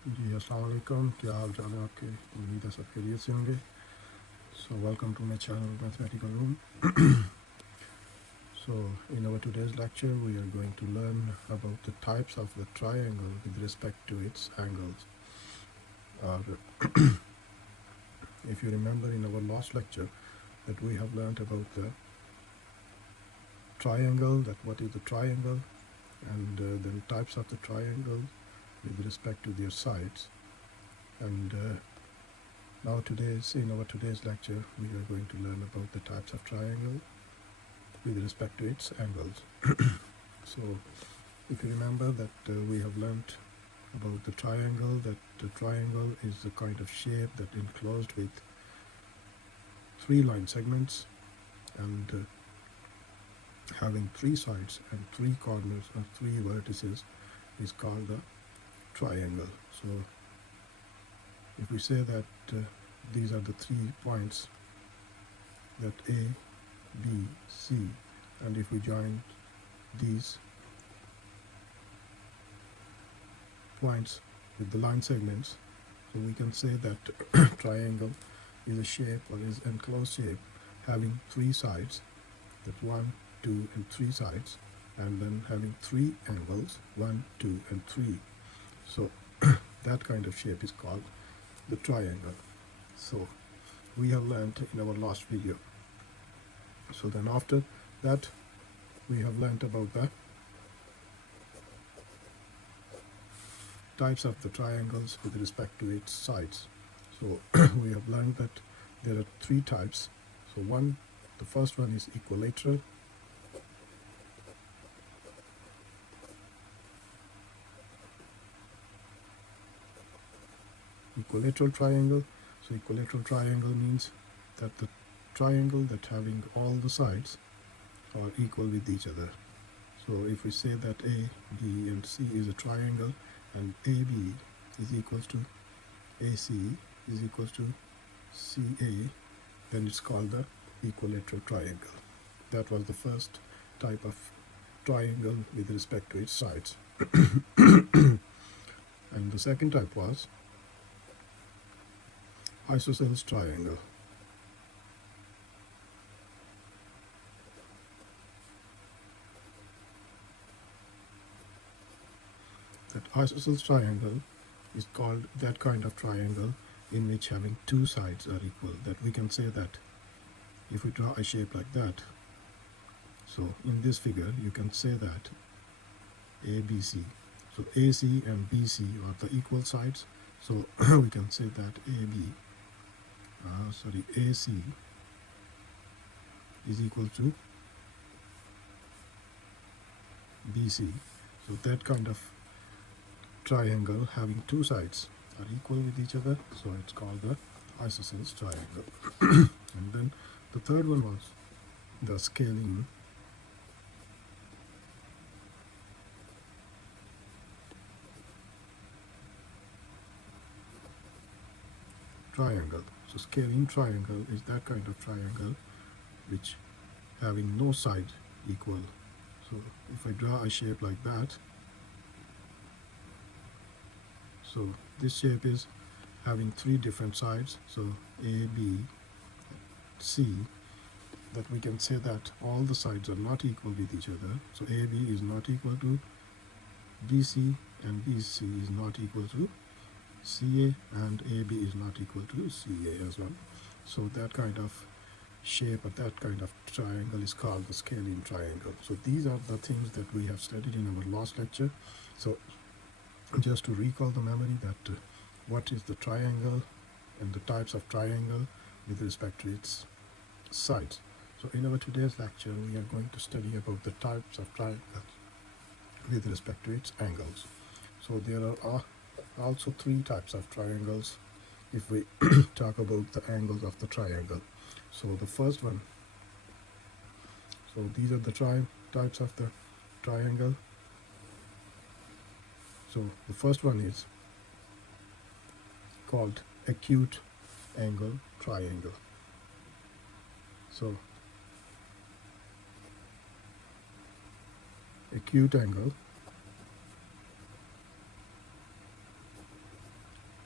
जी अस्सलाम वालेकुम, क्या हाल चाल है आपके? उम्मीद है सब खैरियत से होंगे. So welcome to my channel Mathematical Room. So in our today's lecture we are going to learn about the types of the triangle with respect to its angles. Or if you remember in our last lecture that we have learned about the triangle, that what is the triangle, and then types of the triangle with respect to their sides. And now in our today's lecture we are going to learn about the types of triangle with respect to its angles. So if you remember that we have learnt about the triangle, that the triangle is a kind of shape that enclosed with three line segments and having three sides and three corners or three vertices is called the triangle. So if we say that these are the 3 points, that A, B, C, and if we join these points with the line segments, so we can say that triangle is a shape or is enclosed shape having 3 sides, that 1, 2 and 3 sides, and then having 3 angles, 1, 2 and 3. So that kind of shape is called the triangle. So we have learned in our last video. So then after that we have learnt about the types of the triangles with respect to its sides. So we have learned that there are 3 types. So the first one is equilateral. Equilateral triangle. So equilateral triangle means that the triangle that having all the sides are equal with each other. So if we say that A, B and C is a triangle and AB is equals to AC is equals to CA, then it's called the equilateral triangle. That was the first type of triangle with respect to its sides. And the second type was isosceles triangle. That isosceles triangle is called that kind of triangle in which having 2 sides are equal. That we can say that if we draw a shape like that, so in this figure you can say that ABC. So AC and BC are the equal sides. So we can say that AC is equal to BC. So that kind of triangle having 2 sides are equal with each other, so it's called the isosceles triangle. And then the third one was the scalene triangle. So scalene triangle is that kind of triangle which having no side equal. So if I draw a shape like that, so this shape is having 3 different sides, so A, B, C, that we can say that all the sides are not equal with each other. So AB is not equal to BC and BC is not equal to CA and AB is not equal to CA as well. So that kind of shape or that kind of triangle is called the scalene triangle. So these are the things that we have studied in our last lecture. So just to recall the memory that what is the triangle and the types of triangle with respect to its sides. So in our today's lecture we are going to study about the types of triangles with respect to its angles. So there are also 3 types of triangles if we talk about the angles of the triangle. So the first one, so these are the types of the triangle. So the first one is called acute angle triangle. So acute angle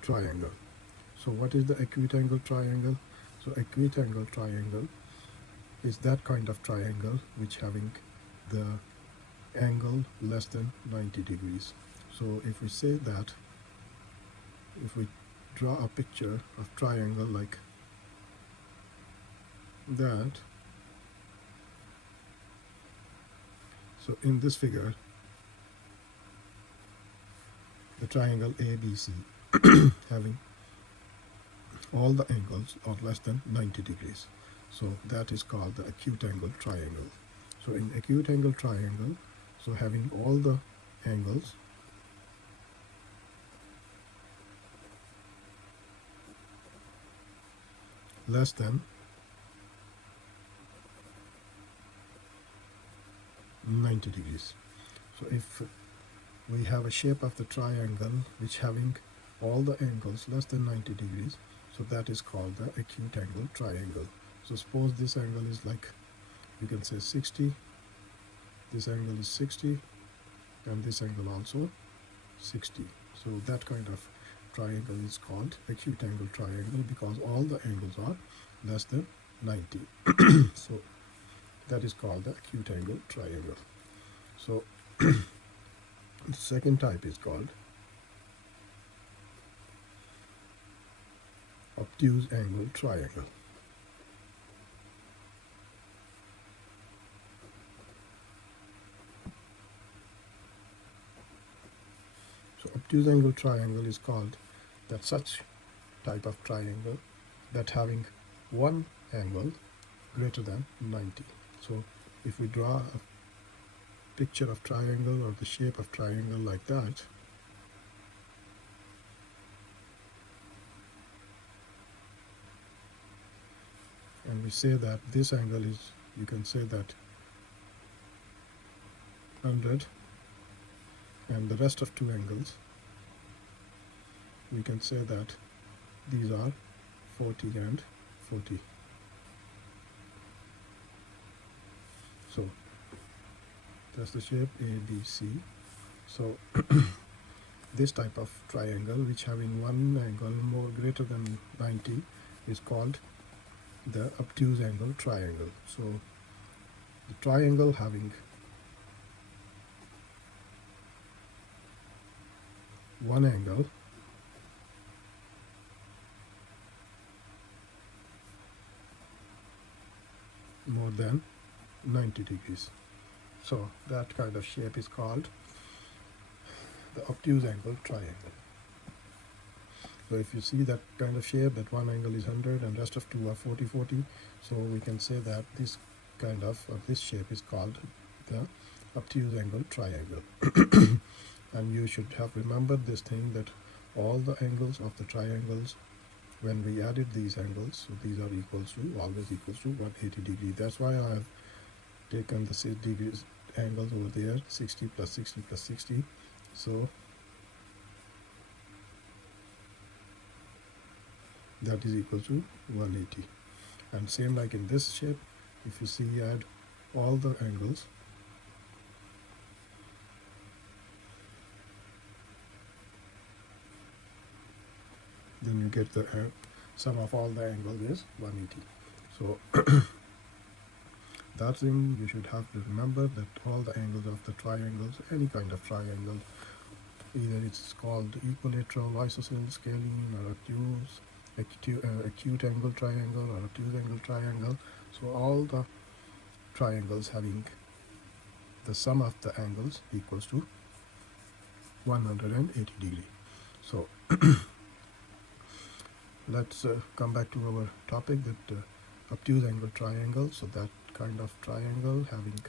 triangle. So what is the acute angle triangle? So acute angle triangle is that kind of triangle which having the angle less than 90 degrees. So if we say that, if we draw a picture of triangle like that, so in this figure, the triangle ABC having all the angles are less than 90 degrees. So that is called the acute angle triangle. So in acute angle triangle, so having all the angles less than 90 degrees. So if we have a shape of the triangle which having all the angles less than 90 degrees, so that is called the acute angle triangle. So suppose this angle is like, you can say 60, this angle is 60, and this angle also 60. So that kind of triangle is called acute angle triangle because all the angles are less than 90. So that is called the acute angle triangle. So the second type is called obtuse angle triangle. So obtuse angle triangle is called that such type of triangle that having one angle greater than 90. So if we draw a picture of triangle or the shape of triangle like that, and we say that this angle is, you can say that 100, and the rest of two angles, we can say that these are 40 and 40. So that's the shape ABC. So this type of triangle which having one angle more greater than 90 is called the obtuse angle triangle. So the triangle having one angle more than 90 degrees. So that kind of shape is called the obtuse angle triangle. So if you see that kind of shape, that one angle is 100 and rest of two are 40, 40, so we can say that this kind of this shape is called the obtuse angle triangle. And you should have remembered this thing, that all the angles of the triangles, when we added these angles, so these are always equals to 180 degrees. That's why I have taken the 6 degrees angles over there, 60 plus 60 plus 60. So that is equal to 180. And same like in this shape, if you see, add all the angles, then you get the sum of all the angles is 180. So that thing you should have to remember, that all the angles of the triangles, any kind of triangle, either it's called equilateral, isosceles, scalene, or acute angle triangle or obtuse angle triangle. So all the triangles having the sum of the angles equals to 180 degree. So let's come back to our topic, that obtuse angle triangle. So that kind of triangle having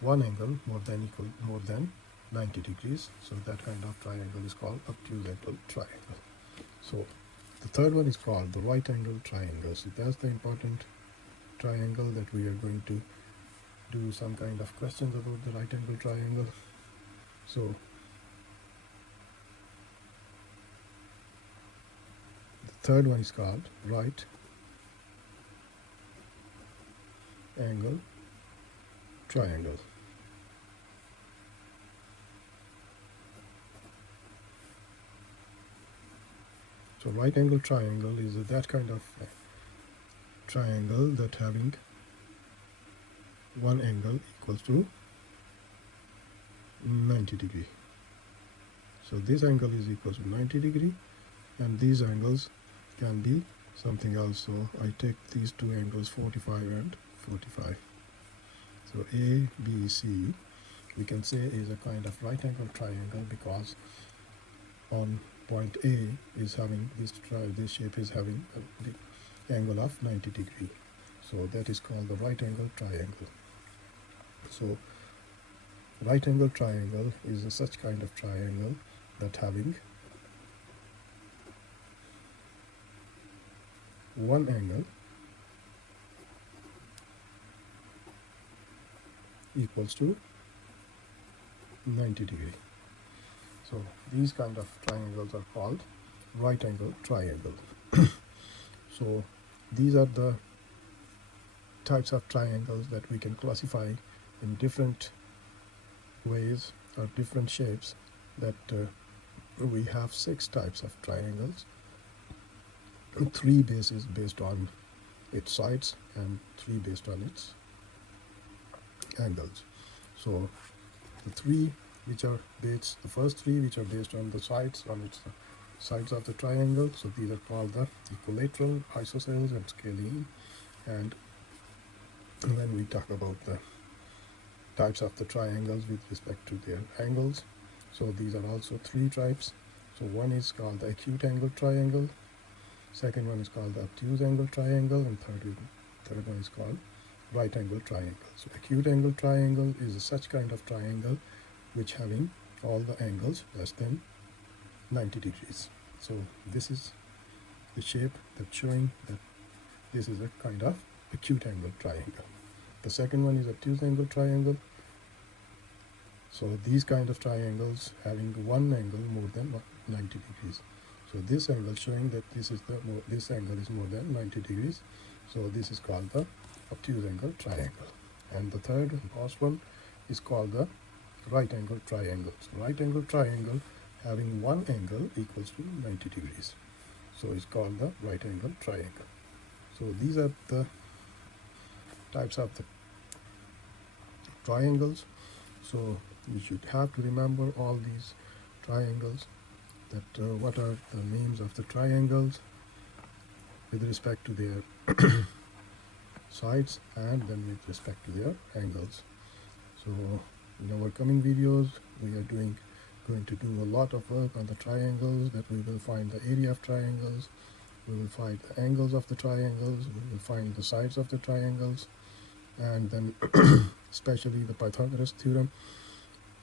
one angle more than 90 degrees. So that kind of triangle is called obtuse angle triangle. So the third one is called the right angle triangle. So that's the important triangle that we are going to do some kind of questions about, the right angle triangle. So the third one is called right angle triangle. So right angle triangle is that kind of triangle that having one angle equals to 90 degree. So this angle is equal to 90 degree, and these angles can be something else. So I take these two angles 45 and 45. So A, B, C we can say is a kind of right angle triangle, because on point A is having this shape is having the angle of 90 degree. So that is called the right angle triangle. So right angle triangle is such kind of triangle that having one angle equals to 90 degree. So these kind of triangles are called right angle triangle. So these are the types of triangles that we can classify in different ways or different shapes. That we have 6 types of triangles, 3 bases based on its sides and 3 based on its angles. So the 3 which are based, the first 3 which are based on the sides, on its sides of the triangle, so these are called the equilateral, isosceles and scalene. And then we talk about the types of the triangles with respect to their angles. So these are also 3 types. So one is called the acute angle triangle, second one is called the obtuse angle triangle, and third one is called right angle triangle. So acute angle triangle is such kind of triangle which having all the angles less than 90 degrees. So this is the shape that's showing that this is a kind of acute angle triangle. The second one is obtuse angle triangle. So these kind of triangles having one angle more than 90 degrees. So this angle showing that this angle is more than 90 degrees. So this is called the obtuse angle triangle. And the third and last one is called the right angle triangle. So right angle triangle having one angle equals to 90 degrees. So it's called the right angle triangle. So these are the types of the triangles. So you should have to remember all these triangles, that what are the names of the triangles with respect to their sides and then with respect to their angles. So in our coming videos we are going to do a lot of work on the triangles, that we will find the area of triangles, we will find the angles of the triangles, we will find the sides of the triangles, and then especially the Pythagoras theorem.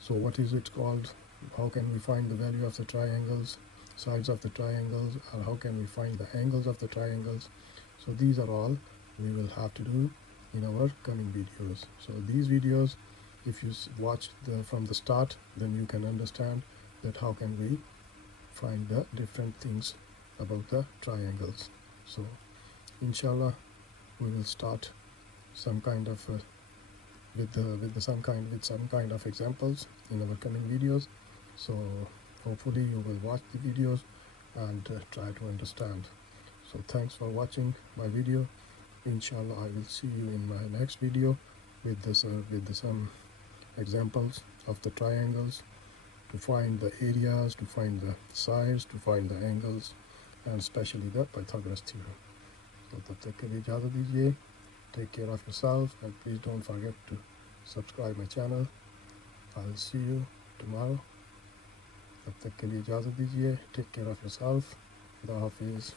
So what is it called? How can we find the value of the triangles, sides of the triangles, or how can we find the angles of the triangles? So these are all we will have to do in our coming videos. So these videos, if you watch from the start, then you can understand that how can we find the different things about the triangles. So inshallah we will start some kind of with some kind of examples in our coming videos. So hopefully you will watch the videos and try to understand. So thanks for watching my video. Inshallah I will see you in my next video with some examples of the triangles, to find the areas, to find the sides, to find the angles, and especially the Pythagoras theorem. So तब तक के लिए इजाज़त दीजिए. Take care of yourself, and please don't forget to subscribe my channel. I'll see you tomorrow. तब तक के लिए इजाज़त दीजिए. Take care of yourself. खुदा हाफिज़.